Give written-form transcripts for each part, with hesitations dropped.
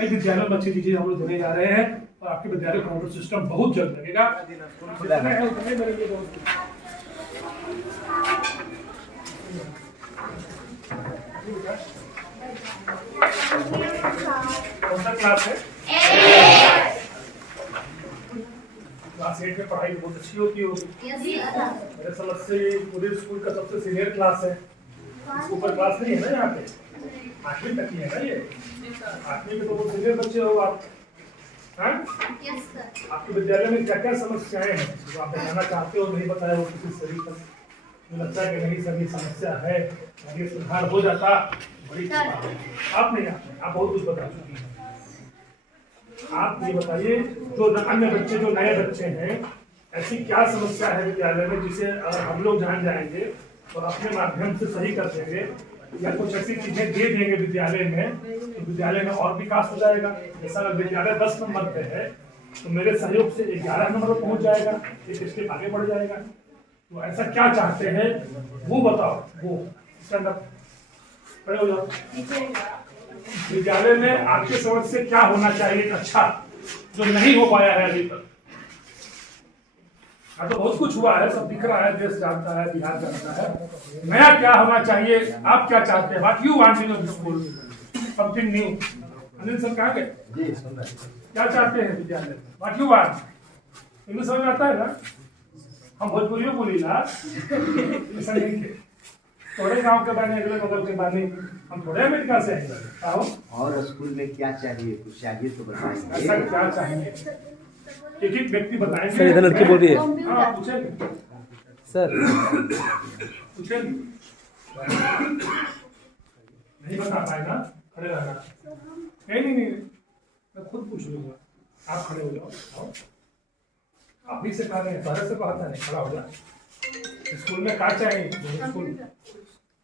कई विद्यालयों में अच्छी चीजें हम लोग देने जा रहे हैं और आपके विद्यालय काउंटर सिस्टम बहुत जल्द लगेगा। कौन सा क्लास है? क्लास 8 में पढ़ाई बहुत अच्छी होती होगी। मेरे समझ से पूरे स्कूल का सबसे सीनियर क्लास है। इसके ऊपर क्लास नहीं है ना यहाँ पे, 8वीं तक ही है ना ये। 8वीं के तो बहुत सीनियर बच्चे हो आप। हाँ? आपके विद्यालय में क्या क्या समस्याएं हैं जो आप बताना चाहते हो, नहीं बताया हो किसी शरीर तक? मुझे लगता है कि नहीं सर ये समस्या है, ये सुधार हो जाता बड़ी बात है। आप नहीं आते, आप बहुत कुछ बता चुकी हैं। आप ये बताइए जो अन्य बच्चे, जो नए बच्चे हैं, ऐसी क्या समस्या है विद्यालय में जिसे अगर हम लोग जान जाएंगे और अपने माध्यम से सही कर देंगे या कुछ ऐसी चीजें दे देंगे विद्यालय में तो विद्यालय में और विकास हो जाएगा। जैसा अगर विद्यालय 10 नंबर पे है तो मेरे सहयोग से 11 नंबर पर पहुंच जाएगा, एक स्टेप आगे बढ़ जाएगा। तो ऐसा क्या चाहते हैं वो बताओ। वो स्टैंड अप खड़े हो जाओ। विद्यालय में आपके समझ से क्या होना चाहिए अच्छा जो नहीं हो पाया है अभी तक? तो बहुत कुछ हुआ है, सब दिख रहा है, देश जानता है, बिहार जानता है। नया क्या होना चाहिए? आप क्या चाहते हैं? What you want in school? Something new. Anil sir कहाँ गए? क्या चाहते हैं विद्यालय? What you want? इन्हें समझ आता है ना? हम भोजपुरियों बोली ना, ऐसा नहीं थे। थोड़े गांव के बारे अगले बगल के बारे हम थोड़े अमेरिका से आए। और स्कूल में क्या चाहिए, कुछ चाहिए तो बताएंगे। ऐसा क्या चाहिए एक एक व्यक्ति बताएंगे। सर इधर लड़की बोल रही है। हाँ पूछेंगे सर, पूछेंगे। नहीं बता पाएगा, खड़े रहना। नहीं मैं खुद पूछ लूंगा। आप खड़े हो जाओ। आप ही से कह रहे हैं, सारे से कहता नहीं, खड़ा हो जाए। स्कूल में क्या चाहिए? स्कूल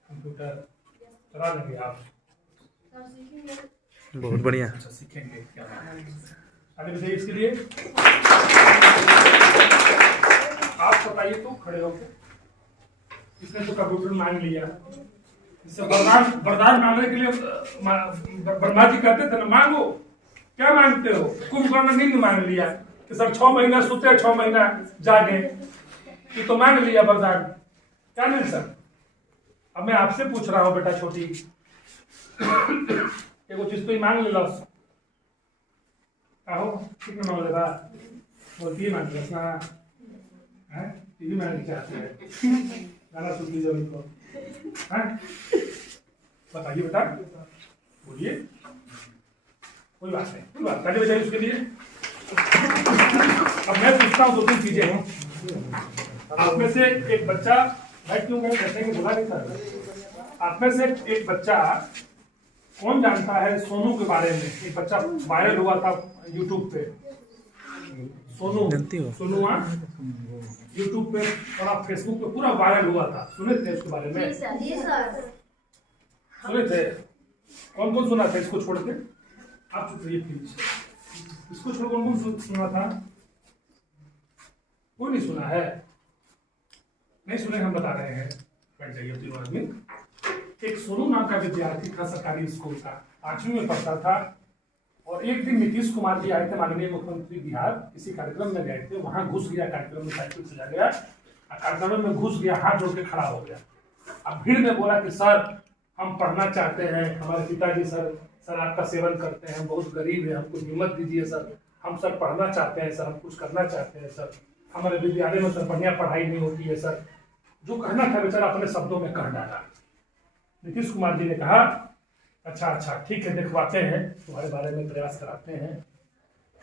कंप्यूटर चला लेंगे आप? बहुत बढ़िया। अच्छा सीखेंगे क्या? आगे बताइए इसके लिए। आप बताइए तो खड़े होकर। इसने तो कंप्यूटर मांग लिया, इससे वरदान मांगने के लिए ब्रह्मा जी कहते थे ना मांगो। क्या मांगते हो? कुंभकर्ण नींद मांग लिया कि सर 6 महीना सोते 6 महीना जागे, ये तो मांग लिया वरदान। क्या नहीं सर? अब मैं आपसे पूछ रहा हूँ बेटा छोटी, एगो चीज तो ही मांग ले लो। आहो कितना मांग लेगा? बोलती मांग लो ना है? टीवी मांगनी चाहते हैं, गाना सुन लीजिए उनको। बताइए बेटा, बोलिए। कोई बात नहीं, कोई बात नहीं बताइए उसके लिए। अब मैं पूछता हूँ 2-3 चीजें हैं। आप में से एक बच्चा भाई क्यों गए कहते हैं कि बुला नहीं था। आप में से एक बच्चा कौन जानता है सोनू के बारे में? एक बच्चा वायरल हुआ था यूट्यूब पे, सोनू यूट्यूब पे और फेसबुक पे पूरा वायरल हुआ था। सुने थे उसके बारे में? सुने थे? कौन कौन सुना था इसको छोड़ के? आप चुप रहिए प्लीज। इसको छोड़ कौन कौन सुना था? कोई नहीं सुना है? नहीं सुने, हम बता रहे हैं। बैठ जाइए तीनों आदमी। एक सोनू नाम का विद्यार्थी था, सरकारी स्कूल का, 8वीं में पढ़ता था। और एक दिन नीतीश कुमार जी आए थे, माननीय मुख्यमंत्री बिहार, किसी कार्यक्रम में गए थे। वहां घुस गया, कार्यक्रम में साइकिल से जा गया, कार्यक्रम में घुस गया, हाथ जोड़ के खड़ा हो गया। अब भीड़ में बोला कि सर हम पढ़ना चाहते हैं, हमारे पिताजी सर आपका सेवन करते हैं, हम बहुत गरीब है, हमको हिम्मत दीजिए सर, हम सर पढ़ना चाहते हैं सर, हम कुछ करना चाहते हैं सर, हमारे विद्यालय में सर बढ़िया पढ़ाई नहीं होती है सर। जो कहना था बेचारा अपने शब्दों में कह डाला। नीतीश कुमार जी ने कहा अच्छा ठीक है, दिखवाते हैं, तुम्हारे बारे में प्रयास कराते हैं।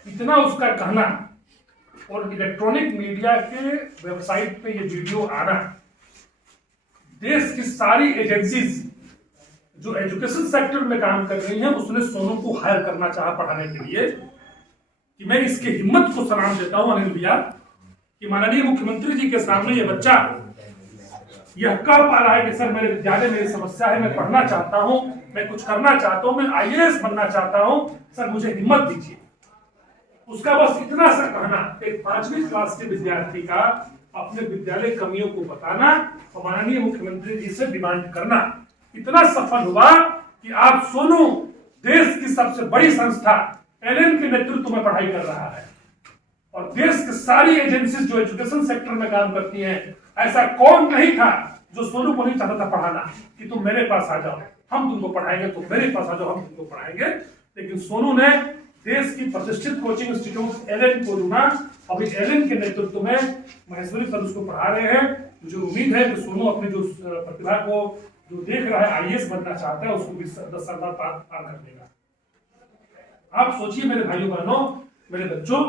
इतना उसका कहना और इलेक्ट्रॉनिक मीडिया के वेबसाइट पे ये वीडियो आना, देश की सारी एजेंसीज जो एजुकेशन सेक्टर में काम कर रही हैं उसने सोनू को हायर करना चाहा पढ़ाने के लिए। कि मैं इसके हिम्मत को सलाम देता हूं अनिल भैया कि माननीय मुख्यमंत्री जी के सामने ये बच्चा यह कह पा रहा है कि सर मेरे विद्यालय में समस्या है, मैं पढ़ना चाहता हूं, मैं कुछ करना चाहता हूं, मैं IAS बनना चाहता हूं, सर मुझे हिम्मत दीजिए। उसका बस इतना सा कहना, एक 5वीं क्लास के विद्यार्थी का अपने विद्यालय कमियों को बताना और माननीय मुख्यमंत्री जी से डिमांड करना, इतना सफल हुआ कि आप सोनू देश की सबसे बड़ी संस्था एलन के नेतृत्व में पढ़ाई कर रहा है और देश की सारी एजेंसीज जो एजुकेशन सेक्टर में काम करती हैं, ऐसा कौन नहीं था जो सोनू को नहीं चाहता था पढ़ाना कि तुम मेरे पास आ जाओ, हम तुमको पढ़ाएंगे, तुम मेरे पास आ जाओ, हम तुमको पढ़ाएंगे। लेकिन सोनू ने देश की प्रतिष्ठित कोचिंग इंस्टीट्यूट एलन को चुना। अभी एलन के नेतृत्व में महेश्वरी सर उसको पढ़ा रहे हैं। मुझे उम्मीद है कि सोनू अपनी जो प्रतिभा को जो देख रहा है, आईएएस बनना चाहता है, उसको भी 10 साल बाद पार कर देगा। आप सोचिए मेरे भाइयों बहनों, मेरे बच्चों,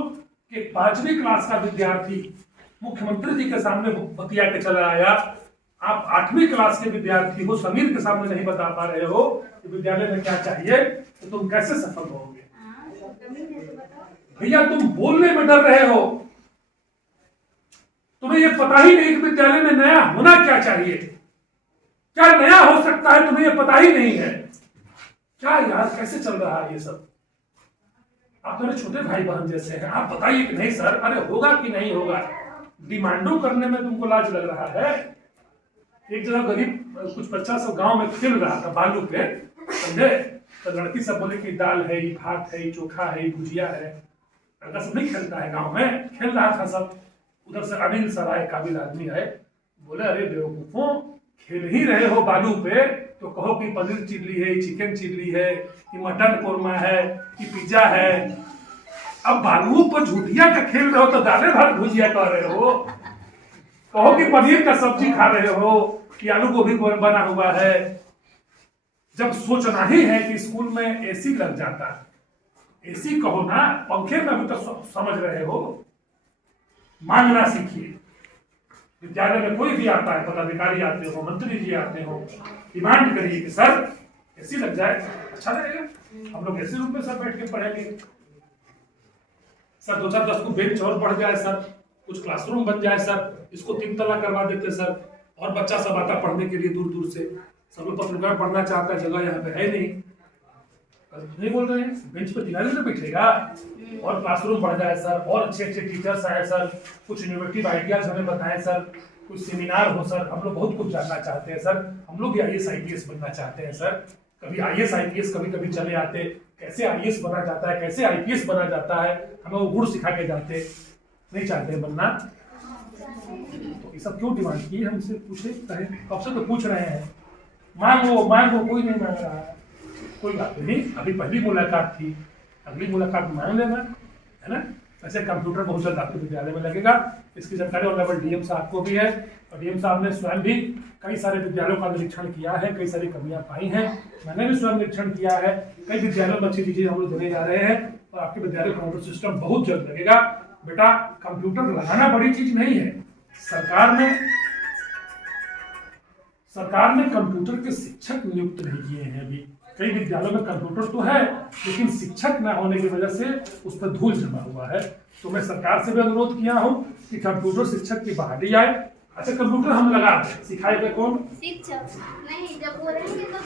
कि 5वीं क्लास का विद्यार्थी मुख्यमंत्री जी के सामने बतिया के चला आया। आप 8वीं क्लास के विद्यार्थी हो, समीर के सामने नहीं बता पा रहे हो कि विद्यालय में क्या चाहिए, तो तुम कैसे सफल होगे? भैया तुम बोलने में डर रहे हो, तुम्हें यह पता ही नहीं कि विद्यालय में नया होना क्या चाहिए, क्या नया हो सकता है, तुम्हें यह पता ही नहीं है। क्या यार, कैसे चल रहा है ये सब? आप मेरे छोटे भाई बहन जैसे हैं, आप बताइए कि नहीं सर, अरे होगा कि नहीं होगा? डिमांडो करने में तुमको लाज लग रहा है? एक जगह गरीब कुछ बच्चा सब गांव में खेल रहा था बालू पे, समझे? तो लड़की सब बोले कि दाल है, ये भात है, ये चोखा है, ये भुजिया है। लड़का सब नहीं खेलता है गांव में, खेल रहा था सब। उधर से अनिल सर आए, काबिल आदमी आए, बोले अरे बेवकूफों, खेल ही रहे हो बालू पे तो कहो कि पनीर चिल्ली है, चिकन चिल्ली है, कि मटन कोरमा है, कि पिज्जा है। अब बालू पर झूठिया का खेल रहे हो तो दाले भात भुजिया कह रहे हो। कहो कि पनीर का सब्जी खा रहे हो, कि आलू गोभी बना हुआ है। जब सोचना ही है कि स्कूल में एसी लग जाता है, एसी कहो ना, पंखे में भी तो समझ रहे हो। मांगना सीखिए। विद्यालय में कोई भी आता है, पदाधिकारी आते हो, मंत्री जी आते हो, डिमांड करिए कि सर एसी लग जाए, अच्छा रहेगा, हम लोग एसी रूम में सब बैठ के पढ़ेंगे। सर 2-4-10 को बेंच और बढ़ जाए सर, कुछ क्लासरूम बन जाए सर, इसको 3 तला करवा देते सर, और बच्चा सब आता पढ़ने के लिए दूर दूर से। सब लोग पत्रकार पढ़ना चाहता है, जगह यहाँ पे है नहीं बोल रहे हैं, बेंच पे किनारे में बैठेगा। और क्लासरूम बढ़ जाए सर, और अच्छे अच्छे टीचर्स आए सर, कुछ इनोवेटिव आइडियाज हमें बताएं सर, कुछ सेमिनार हो सर, हम लोग बहुत कुछ जानना चाहते हैं सर, हम लोग भी आईएएस आईपीएस बनना चाहते हैं सर। कभी आईएएस आईपीएस कभी कभी चले आते, कैसे आईएएस बना जाता है, कैसे आईपीएस बना जाता है, हमें वो गुण सिखा के जाते। नहीं चाहते बनना तो ये सब क्यों डिमांड की? हमसे पूछे, कब से तो पूछ रहे हैं, मांगो मांगो, कोई नहीं मांग रहा है। कोई बात नहीं, अभी पहली मुलाकात थी, अगली मुलाकात मांग लेना, है ना? वैसे कंप्यूटर बहुत जल्द आपके विद्यालय में लगेगा, इसकी जानकारी और लेवल डीएम साहब को भी है, और डीएम साहब ने स्वयं भी कई सारे विद्यालयों का निरीक्षण किया है, कई सारी कमियां पाई हैं, मैंने भी स्वयं निरीक्षण किया है। कई विद्यालयों में अच्छी चीजें हम लोग देने जा रहे हैं, और आपके विद्यालय कंप्यूटर सिस्टम बहुत जल्द लगेगा। बेटा कंप्यूटर लगाना बड़ी चीज नहीं है, सरकार ने कंप्यूटर के शिक्षक नियुक्त नहीं किए हैं अभी। कई विद्यालयों में कंप्यूटर तो है, लेकिन शिक्षक न होने की वजह से उस पर धूल जमा हुआ है। तो मैं सरकार से भी अनुरोध किया हूँ कि कंप्यूटर शिक्षक की बहाली आए। अच्छा, कंप्यूटर हम लगा दें, सिखाएगा कौन? शिक्षक नहीं, जब वो रहेंगे तो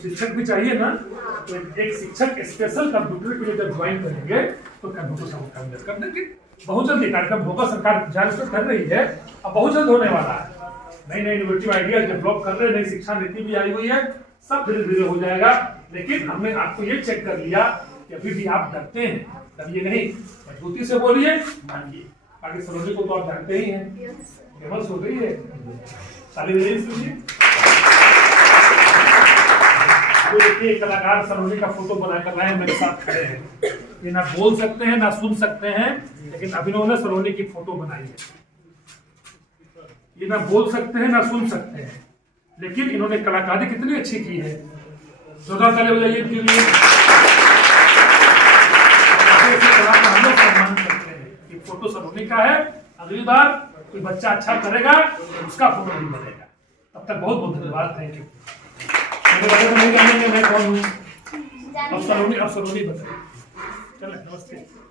शिक्षक भी चाहिए ना। तो एक शिक्षक स्पेशल कंप्यूटर के लिए जब ज्वाइन करेंगे तो कंप्यूटर सब काम कर देंगे। बहुत जल्द ये कार्यक्रम होगा, सरकार जागरूक कर रही है, अब बहुत जल्द होने वाला है। नई नई इनोवेटिव आइडिया डेवलप कर रहे हैं, नई शिक्षा नीति भी आई हुई है, सब धीरे धीरे हो जाएगा। लेकिन हमने आपको ये चेक कर लिया कि अभी भी आप डरते हैं, डरिए नहीं, मजबूती से बोलिए, मानिए। बाकी सलोनी को तो आप जानते ही हैं, फेमस हो गई है, ताली बजाइए। देखिए कलाकार सलोनी का फोटो बनाकर लाए मेरे साथ खड़े हैं, ये ना बोल सकते हैं ना सुन सकते हैं, लेकिन अभिनव ने सलोनी की फोटो बनाई है। ये ना बोल सकते हैं ना सुन सकते हैं, लेकिन इन्होंने कलाकारी कितनी अच्छी की है। जोरदार ताली बजाइए इनके लिए। हम लोग सम्मान करते हैं। ये फोटो सलोनी का है, अगली बार कोई बच्चा अच्छा करेगा तो उसका फोटो भी बनेगा। तब तक बहुत बहुत धन्यवाद, थैंक यू। नहीं जानेंगे मैं कौन हूँ, अब सलोनी बताइए। चलो नमस्ते।